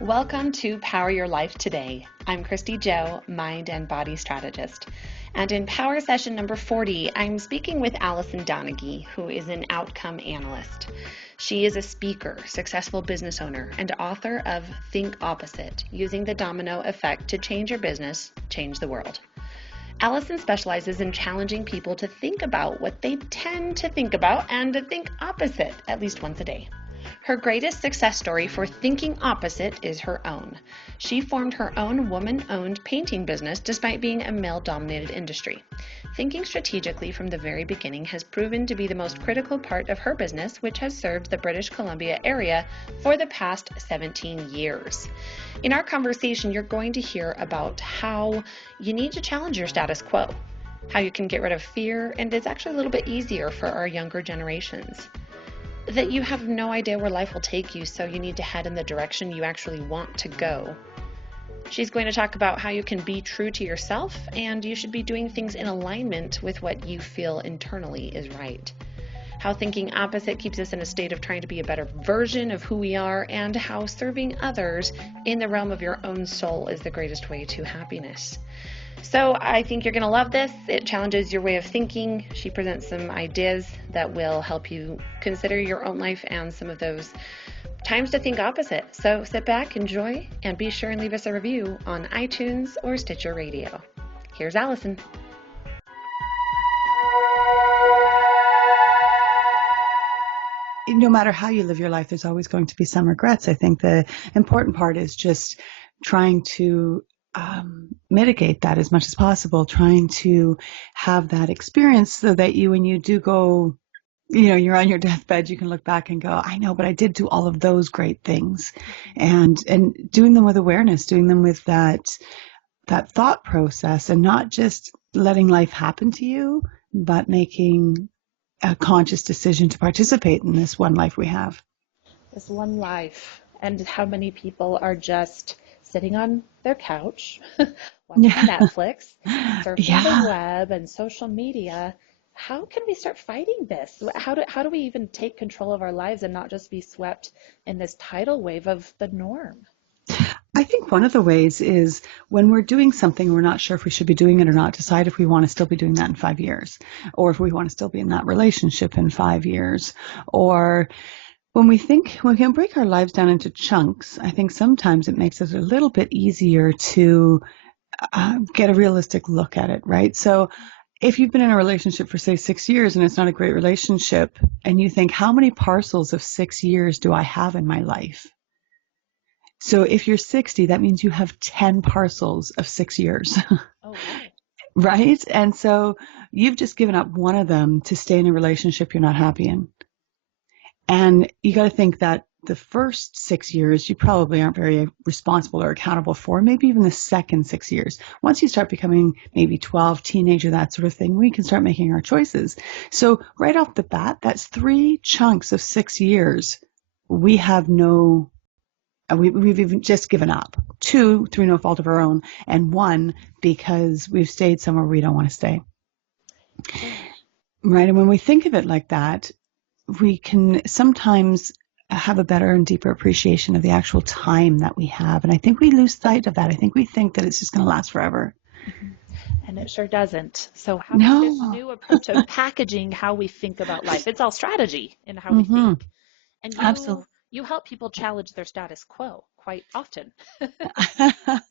Welcome to Power Your Life Today. I'm Christy Joe, Mind and Body Strategist. And in Power Session number 40, I'm speaking with Alison Donaghey, who is an Outcome Analyst. She is a speaker, successful business owner, and author of Think Opposite, using the Domino Effect to change your business, change the world. Alison specializes in challenging people to think about what they tend to think about and to think opposite at least once a day. Her greatest success story for thinking opposite is her own. She formed her own woman-owned painting business despite being a male-dominated industry. Thinking strategically from the very beginning has proven to be the most critical part of her business, which has served the British Columbia area for the past 17 years. In our conversation, you're going to hear about how you need to challenge your status quo, how you can get rid of fear, and it's actually a little bit easier for our younger generations. That you have no idea where life will take you, so you need to head in the direction you actually want to go. She's going to talk about how you can be true to yourself, and you should be doing things in alignment with what you feel internally is right. How thinking opposite keeps us in a state of trying to be a better version of who we are, and how serving others in the realm of your own soul is the greatest way to happiness. So I think you're going to love this. It challenges your way of thinking. She presents some ideas that will help you consider your own life and some of those times to think opposite. So sit back, enjoy, and be sure and leave us a review on iTunes or Stitcher Radio. Here's Alison. No matter how you live your life, there's always going to be some regrets. I think the important part is just trying to mitigate that as much as possible, trying to have that experience so that when you do go, you're on your deathbed, you can look back and go, I know, but I did do all of those great things. And doing them with awareness, doing them with that thought process, and not just letting life happen to you, but making a conscious decision to participate in this one life we have. This one life. And how many people are just sitting on their couch, watching Netflix, surfing the web and social media. How can we start fighting this? How do we even take control of our lives and not just be swept in this tidal wave of the norm? I think one of the ways is when we're doing something, we're not sure if we should be doing it or not, decide if we want to still be doing that in 5 years, or if we want to still be in that relationship in 5 years, or when we can break our lives down into chunks, I think sometimes it makes it a little bit easier to get a realistic look at it, right? So if you've been in a relationship for, say, 6 years and it's not a great relationship, and you think, how many parcels of 6 years do I have in my life? So if you're 60, that means you have 10 parcels of 6 years. Oh, wow. Right? And so you've just given up one of them to stay in a relationship you're not happy in. And you got to think that the first 6 years, you probably aren't very responsible or accountable for, maybe even the second 6 years. Once you start becoming maybe 12, teenager, that sort of thing, we can start making our choices. So right off the bat, that's 3 chunks of 6 years. We have we've even just given up. 2 through no fault of our own, and 1 because we've stayed somewhere we don't want to stay. Right? And when we think of it like that, we can sometimes have a better and deeper appreciation of the actual time that we have. And I think we lose sight of that. I think we think that it's just going to last forever. And it sure doesn't. So how is this new approach of packaging how we think about life? It's all strategy in how we think. And you help people challenge their status quo quite often.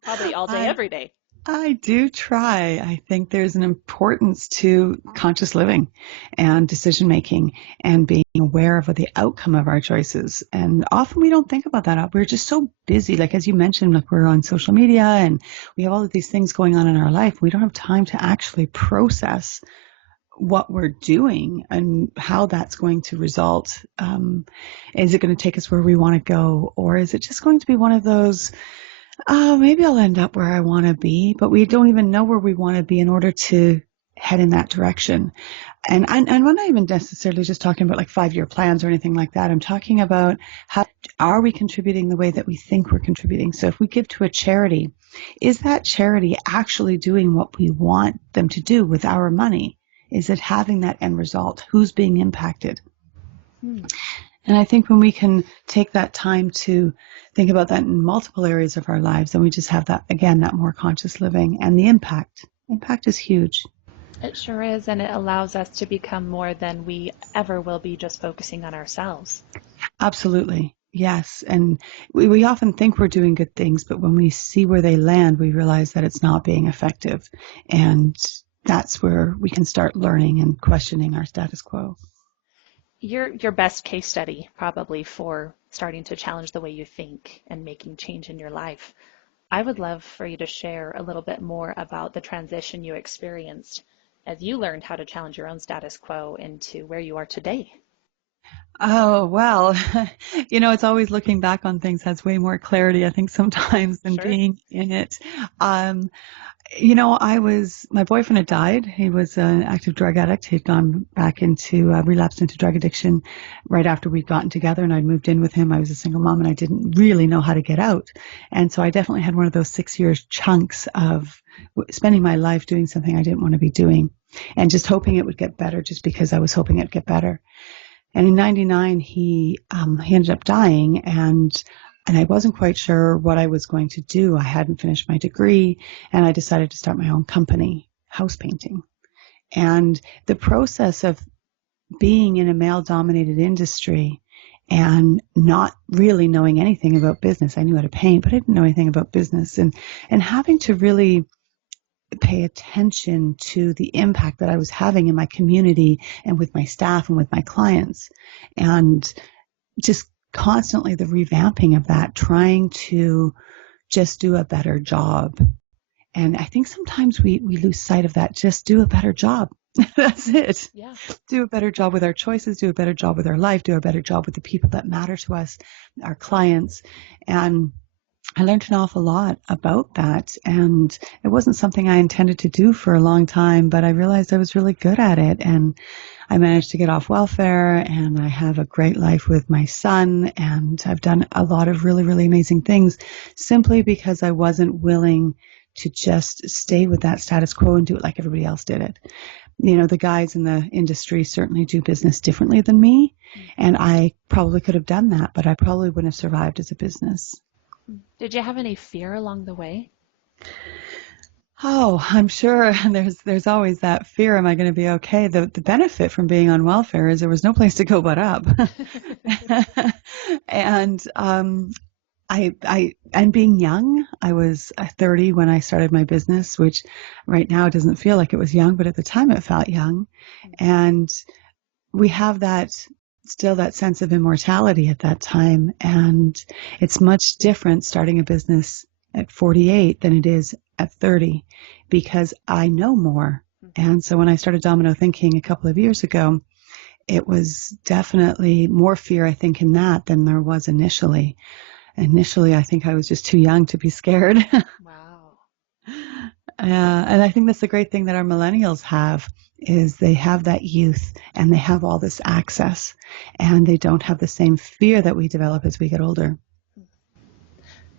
Probably all day, every day. I do try. I think there's an importance to conscious living and decision making and being aware of the outcome of our choices. And often we don't think about that. We're just so busy. Like, as you mentioned, like, we're on social media and we have all of these things going on in our life. We don't have time to actually process what we're doing and how that's going to result. Is it going to take us where we want to go? Or is it just going to be one of those, maybe I'll end up where I want to be, but we don't even know where we want to be in order to head in that direction. And we're not even necessarily just talking about like 5-year plans or anything like that. I'm talking about how are we contributing the way that we think we're contributing? So if we give to a charity, is that charity actually doing what we want them to do with our money? Is it having that end result? Who's being impacted? And I think when we can take that time to think about that in multiple areas of our lives, then we just have that, again, that more conscious living and the impact. Impact is huge. It sure is, and it allows us to become more than we ever will be just focusing on ourselves. Absolutely. Yes. And we often think we're doing good things, but when we see where they land, we realize that it's not being effective. And that's where we can start learning and questioning our status quo. Your best case study probably for starting to challenge the way you think and making change in your life. I would love for you to share a little bit more about the transition you experienced as you learned how to challenge your own status quo into where you are today. Oh, well, it's always looking back on things has way more clarity, I think, sometimes than Sure. being in it. Um, my boyfriend had died. He was an active drug addict. He'd gone back relapsed into drug addiction right after we'd gotten together, and I'd moved in with him. I was a single mom and I didn't really know how to get out. And so I definitely had one of those 6 year chunks of spending my life doing something I didn't want to be doing and just hoping it would get better just because I was hoping it'd get better. And in '99, he ended up dying, and I wasn't quite sure what I was going to do. I hadn't finished my degree, and I decided to start my own company, house painting. And the process of being in a male-dominated industry and not really knowing anything about business. I knew how to paint, but I didn't know anything about business, and having to really pay attention to the impact that I was having in my community and with my staff and with my clients, and just constantly the revamping of that, trying to just do a better job. And I think sometimes we lose sight of that. Just do a better job. That's it. Yeah. Do a better job with our choices, do a better job with our life, do a better job with the people that matter to us, our clients. And I learned an awful lot about that, and it wasn't something I intended to do for a long time, but I realized I was really good at it, and I managed to get off welfare, and I have a great life with my son, and I've done a lot of really, really amazing things simply because I wasn't willing to just stay with that status quo and do it like everybody else did it. The guys in the industry certainly do business differently than me, and I probably could have done that, but I probably wouldn't have survived as a business. Did you have any fear along the way? Oh, I'm sure there's always that fear. Am I going to be okay? The benefit from being on welfare is there was no place to go but up. And and being young, I was 30 when I started my business, which right now doesn't feel like it was young, but at the time it felt young. And we have still that sense of immortality at that time. And it's much different starting a business at 48 than it is at 30 because I know more. And so when I started Domino Thinking a couple of years ago, it was definitely more fear, I think, in that than there was initially. Initially, I think I was just too young to be scared. Wow. And I think that's the great thing that our millennials have is they have that youth and they have all this access and they don't have the same fear that we develop as we get older.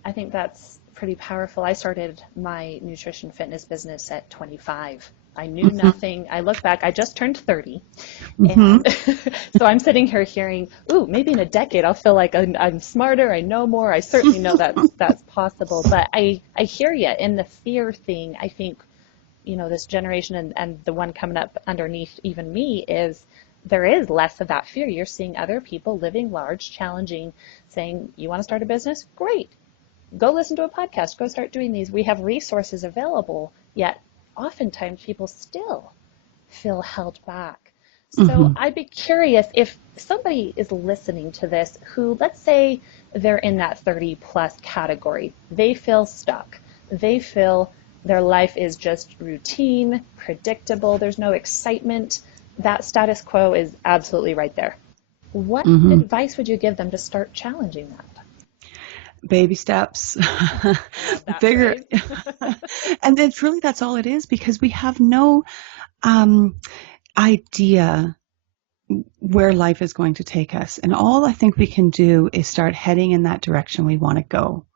I think that's pretty powerful. I started my nutrition fitness business at 25. I knew nothing. I look back, I just turned 30. And so I'm sitting here hearing, ooh, maybe in a decade I'll feel like I'm smarter, I know more. I certainly know that's possible. But I hear you in the fear thing. I think, this generation and the one coming up underneath even me there is less of that fear. You're seeing other people living large, challenging, saying, you want to start a business? Great. Go listen to a podcast. Go start doing these. We have resources available, yet oftentimes people still feel held back. So I'd be curious if somebody is listening to this who, let's say they're in that 30 plus category. They feel stuck. They feel their life is just routine, predictable. There's no excitement. That status quo is absolutely right there. What advice would you give them to start challenging that? Baby steps. Bigger. And that's all it is because we have no idea where life is going to take us. And all I think we can do is start heading in that direction we want to go.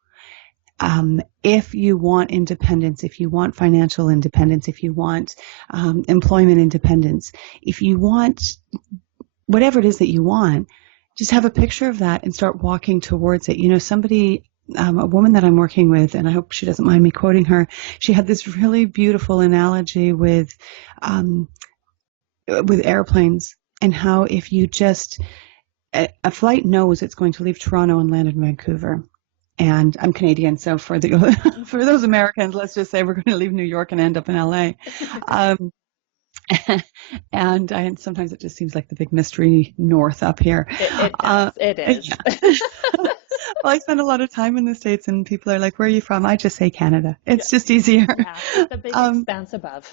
If you want independence, if you want financial independence, if you want employment independence, if you want whatever it is that you want, just have a picture of that and start walking towards it. You know, somebody, a woman that I'm working with, and I hope she doesn't mind me quoting her, she had this really beautiful analogy with airplanes, and how if you just, a flight knows it's going to leave Toronto and land in Vancouver. And I'm Canadian, so for for those Americans, let's just say we're going to leave New York and end up in LA. Um, and sometimes it just seems like the big mystery north up here. It is. Yeah. Well, I spend a lot of time in the States, and people are like, "Where are you from?" I just say Canada. It's just easier. Yeah, the big expanse above.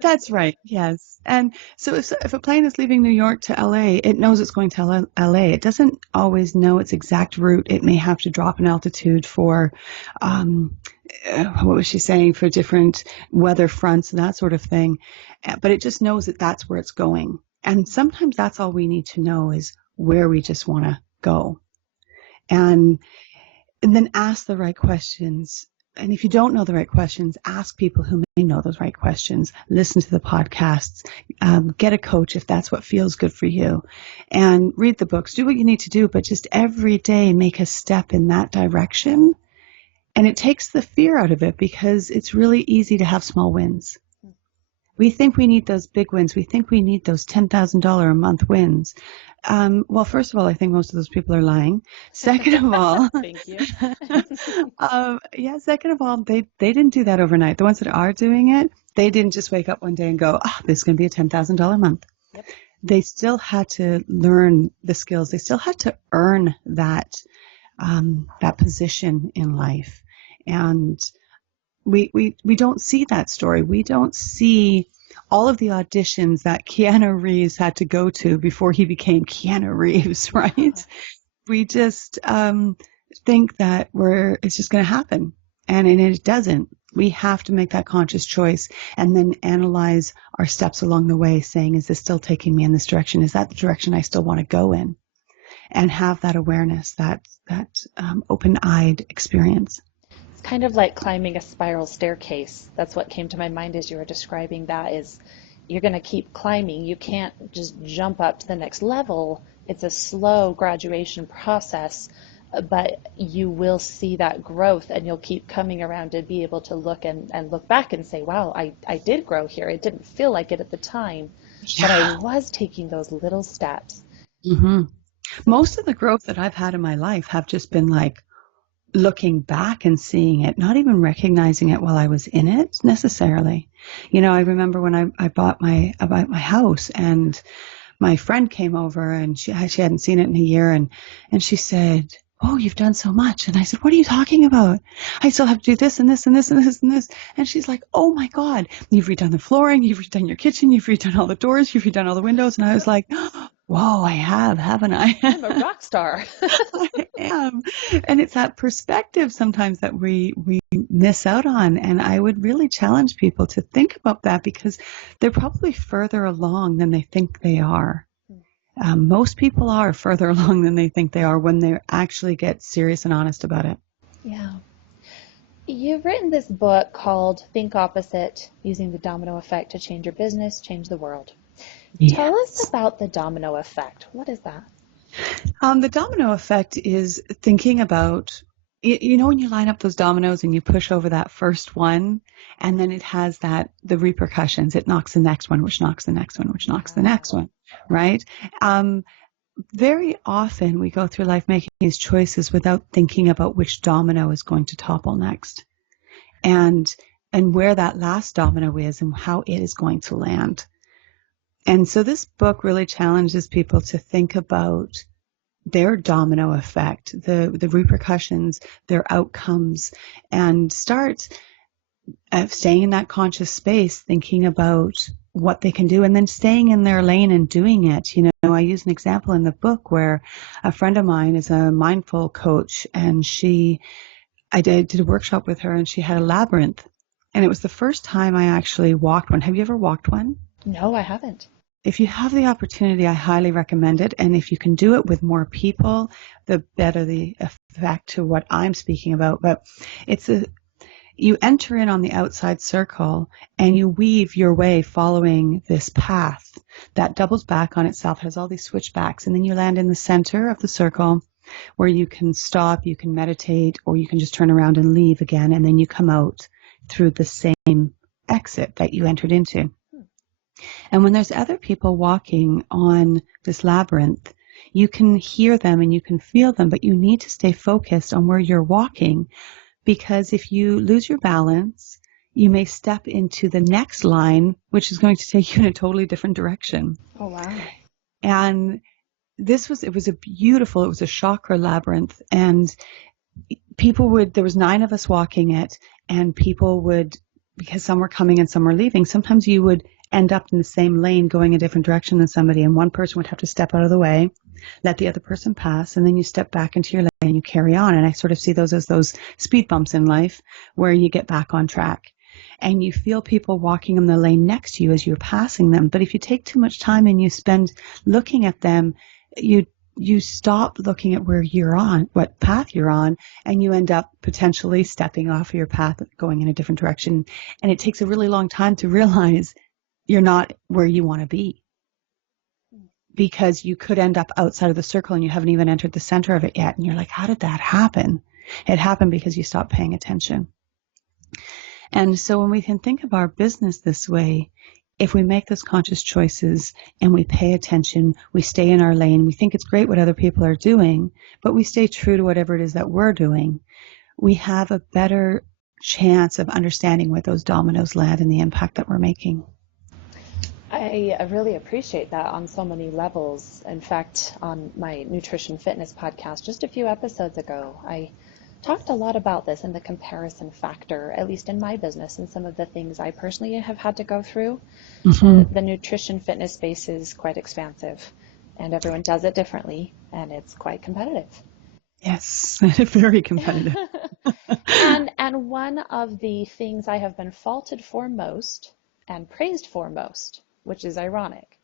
That's right. Yes. And so if a plane is leaving New York to LA, it knows it's going to LA. It doesn't always know its exact route. It may have to drop in altitude for, what was she saying, for different weather fronts and that sort of thing. But it just knows that that's where it's going. And sometimes that's all we need to know, is where we just want to go. And then ask the right questions. And if you don't know the right questions, ask people who may know those right questions. Listen to the podcasts. Get a coach if that's what feels good for you. And read the books. Do what you need to do, but just every day make a step in that direction. And it takes the fear out of it, because it's really easy to have small wins. We think we need those big wins. We think we need those $10,000 a month wins. Well, first of all, I think most of those people are lying. Second of all, thank you. Second of all, they didn't do that overnight. The ones that are doing it, they didn't just wake up one day and go, this is going to be a $10,000 a month. Yep. They still had to learn the skills. They still had to earn that position in life. And we don't see that story. We don't see all of the auditions that Keanu Reeves had to go to before he became Keanu Reeves, right? We just think that it's just going to happen, and it doesn't. We have to make that conscious choice and then analyze our steps along the way, saying, is this still taking me in this direction? Is that the direction I still want to go in? And have that awareness, that open-eyed experience. It's kind of like climbing a spiral staircase. That's what came to my mind as you were describing that, is you're going to keep climbing. You can't just jump up to the next level. It's a slow graduation process, but you will see that growth, and you'll keep coming around to be able to look and look back and say, wow, I did grow here. It didn't feel like it at the time, but I was taking those little steps. Mm-hmm. Most of the growth that I've had in my life have just been like looking back and seeing it, not even recognizing it while I was in it necessarily. You know, I remember when I bought my house, and my friend came over, and she hadn't seen it in a year, and she said, "Oh, you've done so much." And I said, "What are you talking about? I still have to do this and this and this and this and this." And she's like, "Oh my God, you've redone the flooring, you've redone your kitchen, you've redone all the doors, you've redone all the windows." And I was like, whoa, I have, haven't I? I'm a rock star. I am. And it's that perspective sometimes that we miss out on. And I would really challenge people to think about that, because they're probably further along than they think they are. Most people are further along than they think they are when they actually get serious and honest about it. Yeah. You've written this book called Think Opposite, Using the Domino Effect to Change Your Business, Change the World. Yes. Tell us about the domino effect. What is that? The domino effect is thinking about, you know, when you line up those dominoes and you push over that first one, and then it has the repercussions. It knocks the next one, which knocks the next one, which knocks the next one, right? Very often we go through life making these choices without thinking about which domino is going to topple next, and where that last domino is and how it is going to land. And so this book really challenges people to think about their domino effect, the repercussions, their outcomes, and start staying in that conscious space, thinking about what they can do, and then staying in their lane and doing it. You know, I use an example in the book where a friend of mine is a mindful coach, and I did a workshop with her, and she had a labyrinth. And it was the first time I actually walked one. Have you ever walked one? No, I haven't. If you have the opportunity, I highly recommend it. And if you can do it with more people, the better the effect to what I'm speaking about. But you enter in on the outside circle and you weave your way following this path that doubles back on itself, has all these switchbacks, and then you land in the center of the circle where you can stop, you can meditate, or you can just turn around and leave again, and then you come out through the same exit that you entered into. And when there's other people walking on this labyrinth, you can hear them and you can feel them, but you need to stay focused on where you're walking, because if you lose your balance, you may step into the next line, which is going to take you in a totally different direction. Oh, wow. And it was a chakra labyrinth, and there was 9 of us walking it, and people would, because some were coming and some were leaving, sometimes you would end up in the same lane going a different direction than somebody, and one person would have to step out of the way, let the other person pass, and then you step back into your lane and you carry on. And I sort of see those as those speed bumps in life where you get back on track. And you feel people walking in the lane next to you as you're passing them. But if you take too much time and you spend looking at them, you stop looking at where you're on, what path you're on, and you end up potentially stepping off of your path, going in a different direction. And it takes a really long time to realize you're not where you want to be, because you could end up outside of the circle and you haven't even entered the center of it yet. And you're like, how did that happen? It happened because you stopped paying attention. And so when we can think of our business this way, if we make those conscious choices and we pay attention, we stay in our lane, we think it's great what other people are doing, but we stay true to whatever it is that we're doing, we have a better chance of understanding where those dominoes land and the impact that we're making. I really appreciate that on so many levels. In fact, on my nutrition fitness podcast just a few episodes ago, I talked a lot about this and the comparison factor, at least in my business and some of the things I personally have had to go through. Mm-hmm. The nutrition fitness space is quite expansive and everyone does it differently, and it's quite competitive. Yes, very competitive. and one of the things I have been faulted for most and praised for most, which is ironic,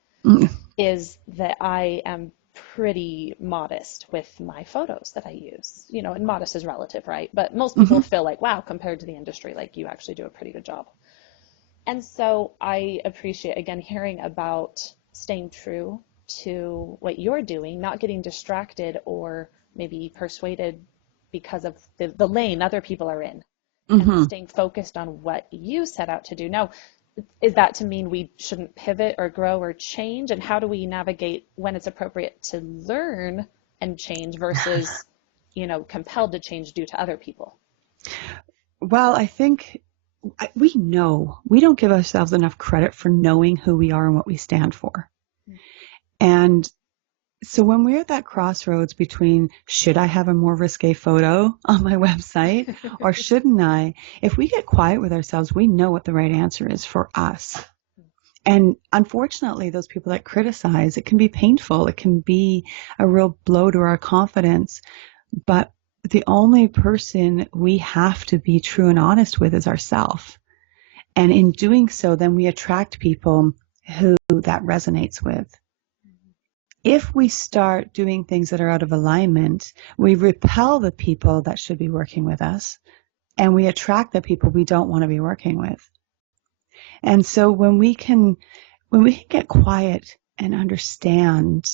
is that I am pretty modest with my photos that I use. You know, and modest is relative, right? But most people feel like, wow, compared to the industry, like you actually do a pretty good job. And so I appreciate, again, hearing about staying true to what you're doing, not getting distracted or maybe persuaded because of the lane other people are in, and staying focused on what you set out to do. Now, is that to mean we shouldn't pivot or grow or change? And how do we navigate when it's appropriate to learn and change versus, compelled to change due to other people? Well, I think we don't give ourselves enough credit for knowing who we are and what we stand for. And so when we're at that crossroads between, should I have a more risque photo on my website or shouldn't I? If we get quiet with ourselves, we know what the right answer is for us. And unfortunately, those people that criticize, it can be painful. It can be a real blow to our confidence. But the only person we have to be true and honest with is ourselves. And in doing so, then we attract people who that resonates with. If we start doing things that are out of alignment, we repel the people that should be working with us, and we attract the people we don't want to be working with. And so when we can get quiet and understand,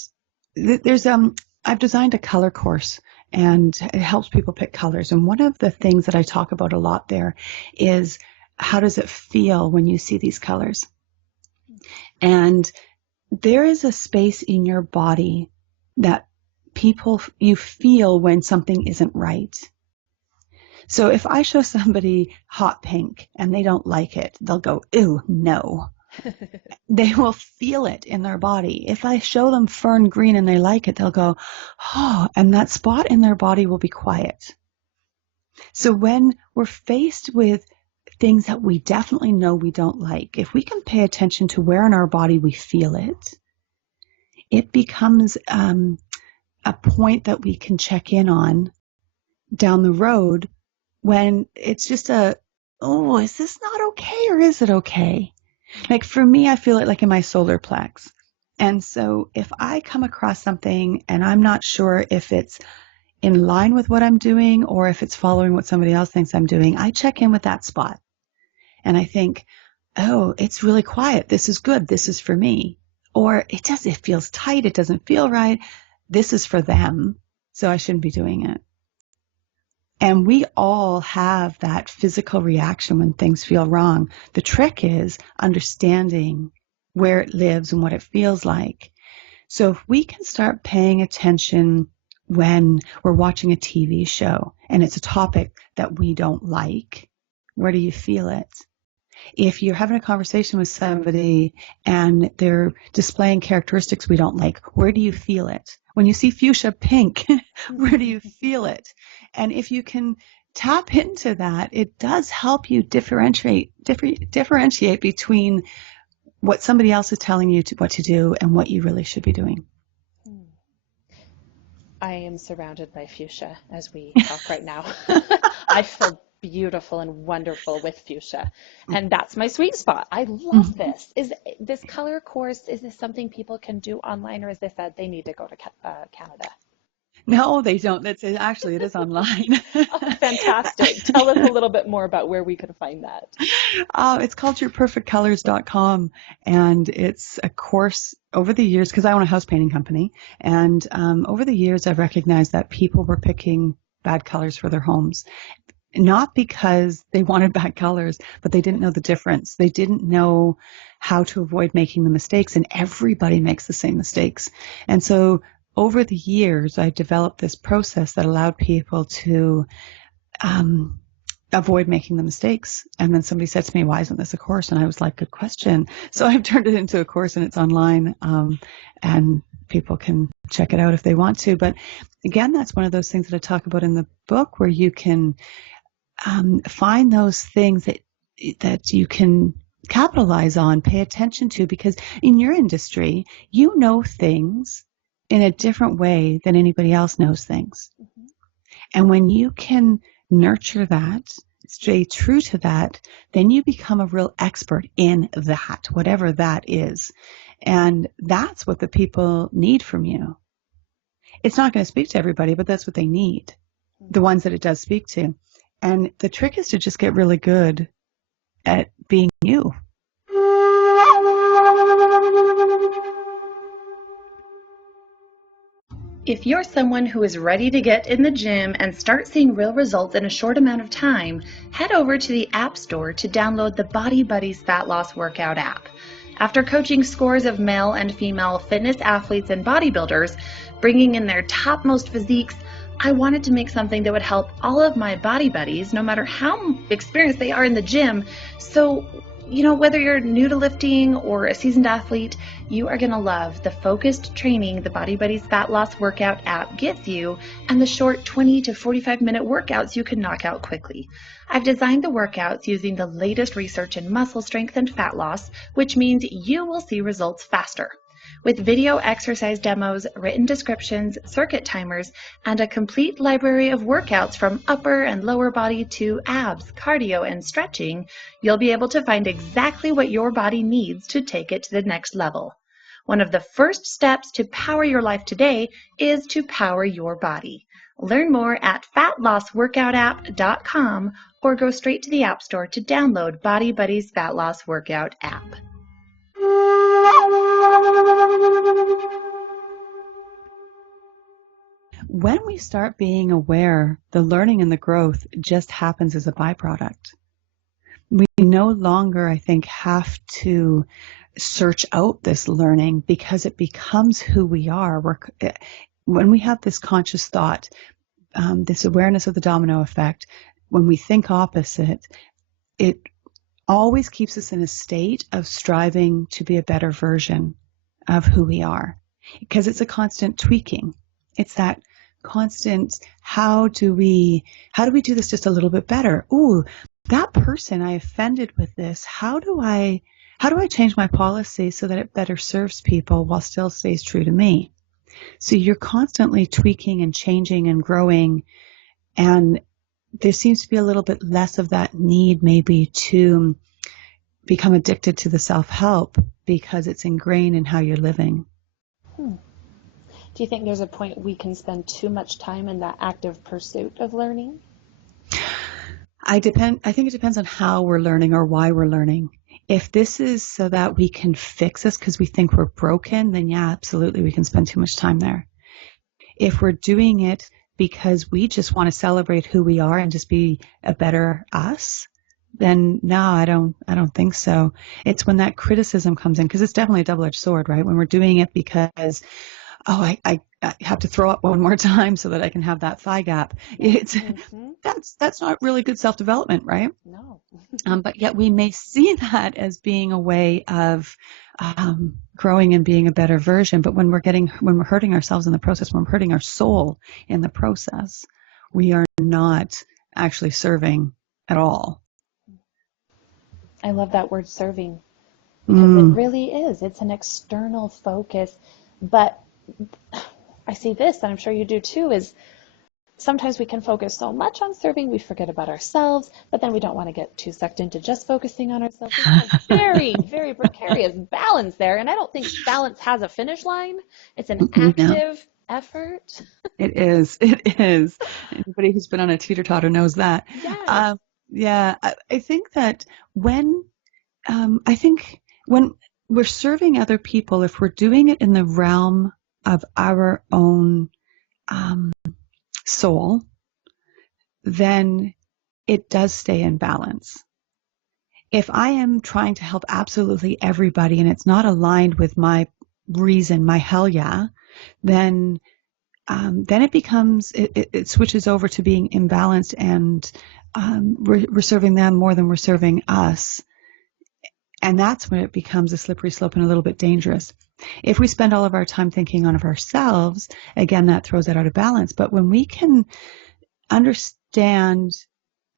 I've designed a color course, and it helps people pick colors. And one of the things that I talk about a lot there is, how does it feel when you see these colors? And there is a space in your body that you feel when something isn't right. So if I show somebody hot pink and they don't like it, they'll go, ew, no. They will feel it in their body. If I show them fern green and they like it, they'll go, oh, and that spot in their body will be quiet. So when we're faced with things that we definitely know we don't like, if we can pay attention to where in our body we feel it, it becomes a point that we can check in on down the road when it's just is this not okay or is it okay? Like for me, I feel it like in my solar plex. And so if I come across something and I'm not sure if it's in line with what I'm doing or if it's following what somebody else thinks I'm doing, I check in with that spot. And I think, oh, it's really quiet. This is good. This is for me. Or it feels tight. It doesn't feel right. This is for them. So I shouldn't be doing it. And we all have that physical reaction when things feel wrong. The trick is understanding where it lives and what it feels like. So if we can start paying attention when we're watching a TV show and it's a topic that we don't like, where do you feel it? If you're having a conversation with somebody and they're displaying characteristics we don't like, where do you feel it? When you see fuchsia pink, where do you feel it? And if you can tap into that, it does help you differentiate between what somebody else is telling you what to do and what you really should be doing. I am surrounded by fuchsia as we talk right now. I feel beautiful and wonderful with fuchsia, and that's my sweet spot. I love this. Is this color course, is this something people can do online, or is this that they need to go to Canada? No, they don't. It is online. Oh, fantastic. Tell us a little bit more about where we can find that. It's called yourperfectcolors.com, and it's a course over the years, because I own a house painting company, and over the years I've recognized that people were picking bad colors for their homes. Not because they wanted bad colors, but they didn't know the difference. They didn't know how to avoid making the mistakes, and everybody makes the same mistakes. And so over the years, I developed this process that allowed people to avoid making the mistakes. And then somebody said to me, why isn't this a course? And I was like, good question. So I've turned it into a course, and it's online, and people can check it out if they want to. But again, that's one of those things that I talk about in the book, where you can find those things that you can capitalize on, pay attention to, because in your industry, you know things in a different way than anybody else knows things. Mm-hmm. And when you can nurture that, stay true to that, then you become a real expert in that, whatever that is. And that's what the people need from you. It's not going to speak to everybody, but that's what they need, the ones that it does speak to. And the trick is to just get really good at being you. If you're someone who is ready to get in the gym and start seeing real results in a short amount of time, head over to the App Store to download the Body Buddies Fat Loss Workout app. After coaching scores of male and female fitness athletes and bodybuilders, bringing in their topmost physiques, I wanted to make something that would help all of my body buddies, no matter how experienced they are in the gym. So, whether you're new to lifting or a seasoned athlete, you are going to love the focused training the Body Buddies Fat Loss Workout app gives you, and the short 20 to 45-minute workouts you can knock out quickly. I've designed the workouts using the latest research in muscle strength and fat loss, which means you will see results faster. With video exercise demos, written descriptions, circuit timers, and a complete library of workouts from upper and lower body to abs, cardio, and stretching, you'll be able to find exactly what your body needs to take it to the next level. One of the first steps to power your life today is to power your body. Learn more at fatlossworkoutapp.com or go straight to the App Store to download Body Buddies Fat Loss Workout app. When we start being aware, the learning and the growth just happens as a byproduct. We no longer, I think, have to search out this learning because it becomes who we are. When we have this conscious thought, this awareness of the domino effect, when we think opposite, it always keeps us in a state of striving to be a better version of who we are, because it's a constant tweaking. It's that constant, how do we do this just a little bit better? Ooh, that person I offended with this, how do I change my policy so that it better serves people while still stays true to me? So you're constantly tweaking and changing and growing, and there seems to be a little bit less of that need maybe to become addicted to the self-help because it's ingrained in how you're living. Do you think there's a point we can spend too much time in that active pursuit of learning? I think it depends on how we're learning or why we're learning. If this is so that we can fix us because we think we're broken, then yeah, absolutely, we can spend too much time there. If we're doing it because we just want to celebrate who we are and just be a better us, then no, I don't think so. It's when that criticism comes in, because it's definitely a double-edged sword, right? When we're doing it because, oh, I have to throw up one more time so that I can have that thigh gap. It's that's not really good self-development, right? No. But yet we may see that as being a way of growing and being a better version. But when we're hurting ourselves in the process, when we're hurting our soul in the process, we are not actually serving at all. I love that word serving because it really is. It's an external focus. But I see this, and I'm sure you do too, is sometimes we can focus so much on serving, we forget about ourselves, but then we don't want to get too sucked into just focusing on ourselves. There's a very, very precarious balance there, and I don't think balance has a finish line. It's an No, active effort. it is. It is. Anybody who's been on a teeter-totter knows that. Yes. Yeah, I think that when I think when we're serving other people, if we're doing it in the realm of our own soul, then it does stay in balance. If I am trying to help absolutely everybody and it's not aligned with my reason, my hell yeah, then it switches over to being imbalanced, and we're serving them more than we're serving us. And that's when it becomes a slippery slope and a little bit dangerous. If we spend all of our time thinking on ourselves, again, that throws it out of balance. But when we can understand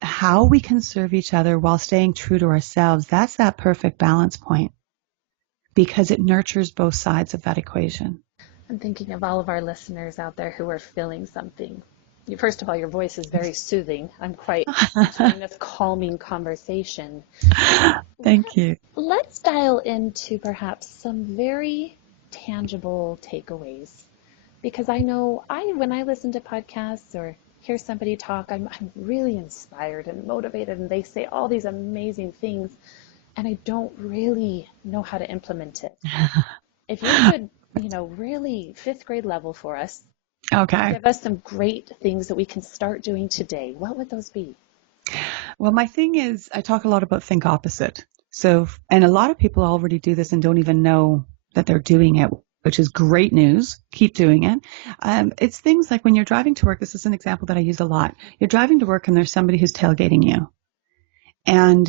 how we can serve each other while staying true to ourselves, that's that perfect balance point, because it nurtures both sides of that equation. I'm thinking of all of our listeners out there who are feeling something. First of all, your voice is very soothing. I'm quite enjoying this calming conversation. Thank you. Let's dial into perhaps some very tangible takeaways. Because I know when I listen to podcasts or hear somebody talk, I'm really inspired and motivated, and they say all these amazing things, and I don't really know how to implement it. If you could, really fifth grade level for us, Okay. give us some great things that we can start doing today, what would those be? Well, my thing is, I talk a lot about think opposite. So, and a lot of people already do this and don't even know that they're doing it, which is great news. Keep doing it. It's things like when you're driving to work. This is an example that I use a lot. You're driving to work and there's somebody who's tailgating you. And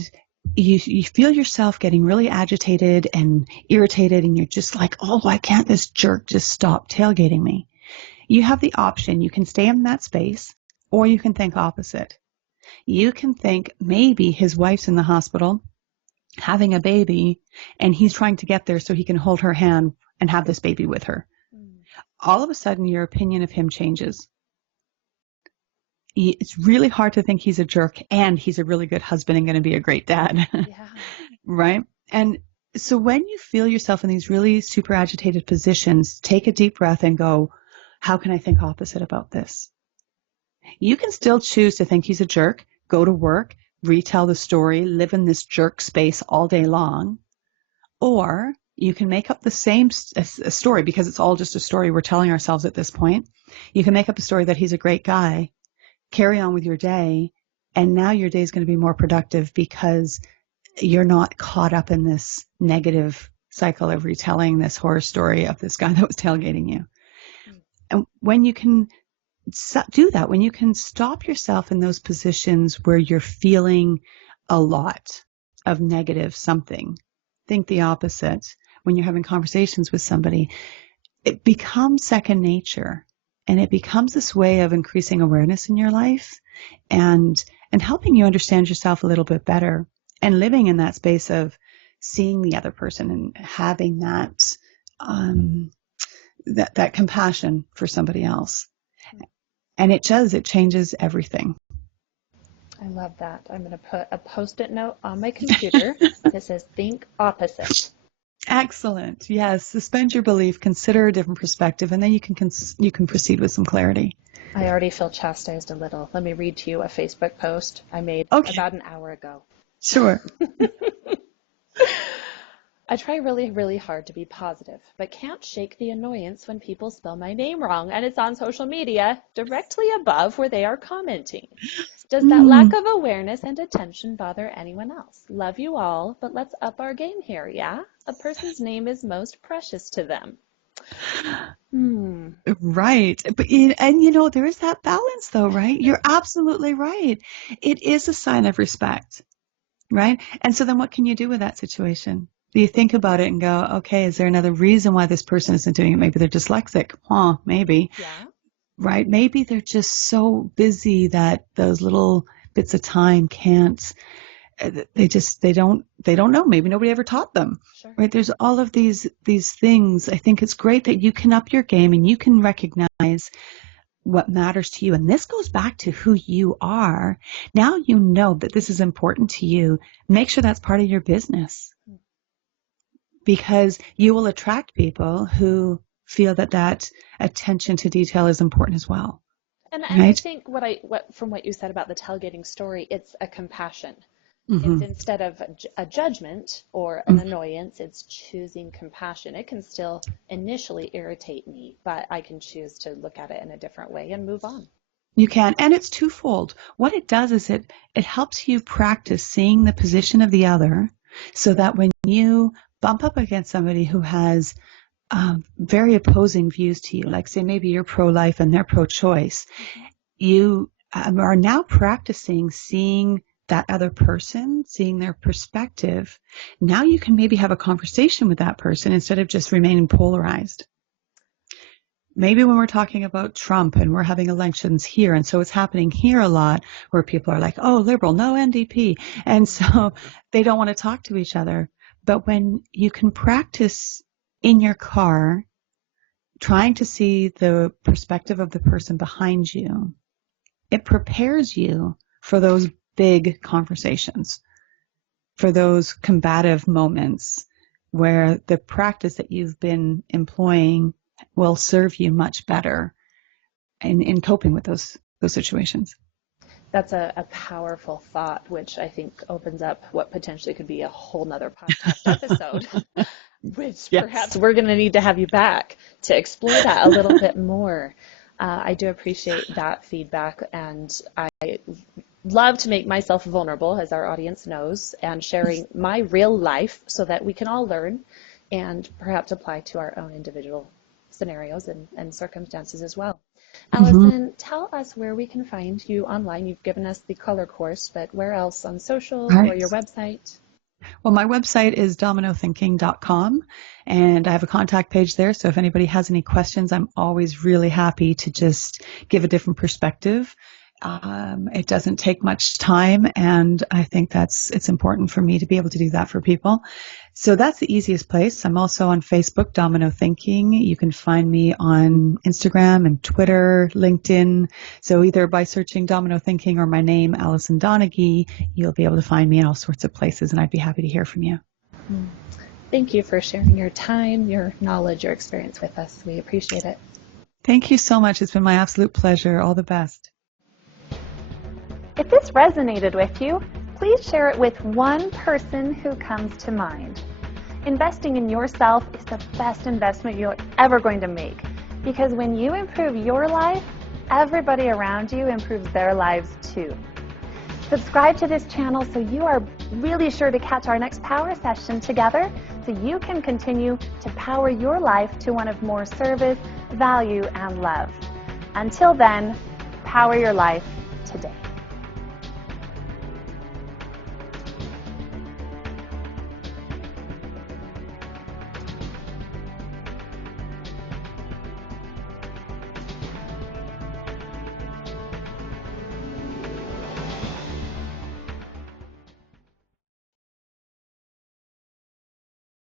you feel yourself getting really agitated and irritated, and you're just like, oh, why can't this jerk just stop tailgating me? You have the option. You can stay in that space, or you can think opposite. You can think maybe his wife's in the hospital having a baby and he's trying to get there so he can hold her hand and have this baby with her. All of a sudden, your opinion of him changes. It's really hard to think he's a jerk and he's a really good husband and going to be a great dad. Yeah. Right? And so when you feel yourself in these really super agitated positions, take a deep breath and go, how can I think opposite about this? You can still choose to think he's a jerk, go to work, retell the story, live in this jerk space all day long. Or you can make up the same story, because it's all just a story we're telling ourselves at this point. You can make up a story that he's a great guy, carry on with your day, and now your day is going to be more productive because you're not caught up in this negative cycle of retelling this horror story of this guy that was tailgating you. And when you can do that, when you can stop yourself in those positions where you're feeling a lot of negative something, think the opposite. When you're having conversations with somebody, it becomes second nature, and it becomes this way of increasing awareness in your life and helping you understand yourself a little bit better, and living in that space of seeing the other person and having that that compassion for somebody else. And it changes everything. I love that. I'm going to put a Post-it note on my computer that says think opposite. Excellent. Yes. Suspend your belief, consider a different perspective, and then you can proceed with some clarity. I already feel chastised a little. Let me read to you a Facebook post I made Okay. about an hour ago. Sure. I try really, really hard to be positive, but can't shake the annoyance when people spell my name wrong and it's on social media directly above where they are commenting. Does that lack Mm, of awareness and attention bother anyone else? Love you all, but let's up our game here, yeah? A person's name is most precious to them. right. And there is that balance though, right? You're absolutely right. It is a sign of respect, right? And so then what can you do with that situation? Do you think about it and go, okay, is there another reason why this person isn't doing it? Maybe they're dyslexic. Huh, maybe. Yeah. Right? Maybe they're just so busy that those little bits of time can't, they don't know. Maybe nobody ever taught them. Sure. Right? There's all of these things. I think it's great that you can up your game and you can recognize what matters to you. And this goes back to who you are. Now you know that this is important to you. Make sure that's part of your business, because you will attract people who feel that attention to detail is important as well. And I Right? think from what you said about the tailgating story, it's a compassion. It's Mm-hmm. instead of a judgment or an annoyance, it's choosing compassion. It can still initially irritate me, but I can choose to look at it in a different way and move on. You can. And it's twofold. What it does is it helps you practice seeing the position of the other so that when you bump up against somebody who has very opposing views to you, like say maybe you're pro-life and they're pro-choice, you are now practicing seeing that other person, seeing their perspective. Now you can maybe have a conversation with that person instead of just remaining polarized. Maybe when we're talking about Trump and we're having elections here, and so it's happening here a lot where people are like, oh, liberal, no NDP. And so they don't want to talk to each other. But when you can practice in your car, trying to see the perspective of the person behind you, it prepares you for those big conversations, for those combative moments where the practice that you've been employing will serve you much better in coping with those situations. That's a powerful thought, which I think opens up what potentially could be a whole nother podcast episode, which Yes. perhaps we're going to need to have you back to explore that a little bit more. I do appreciate that feedback, and I love to make myself vulnerable, as our audience knows, and sharing my real life so that we can all learn and perhaps apply to our own individual scenarios and circumstances as well. Mm-hmm. Alison, tell us where we can find you online. You've given us the color course, but where else on social or Right. your website? Well, my website is dominothinking.com, and I have a contact page there. So if anybody has any questions, I'm always really happy to just give a different perspective. It doesn't take much time, and I think it's important for me to be able to do that for people. So that's the easiest place. I'm also on Facebook, Domino Thinking. You can find me on Instagram and Twitter, LinkedIn. So either by searching Domino Thinking or my name, Alison Donaghey, you'll be able to find me in all sorts of places, and I'd be happy to hear from you. Thank you for sharing your time, your knowledge, your experience with us. We appreciate it. Thank you so much. It's been my absolute pleasure. All the best. If this resonated with you, please share it with one person who comes to mind. Investing in yourself is the best investment you're ever going to make, because when you improve your life, everybody around you improves their lives too. Subscribe to this channel so you are really sure to catch our next power session together, so you can continue to power your life to one of more service, value, and love. Until then, power your life today.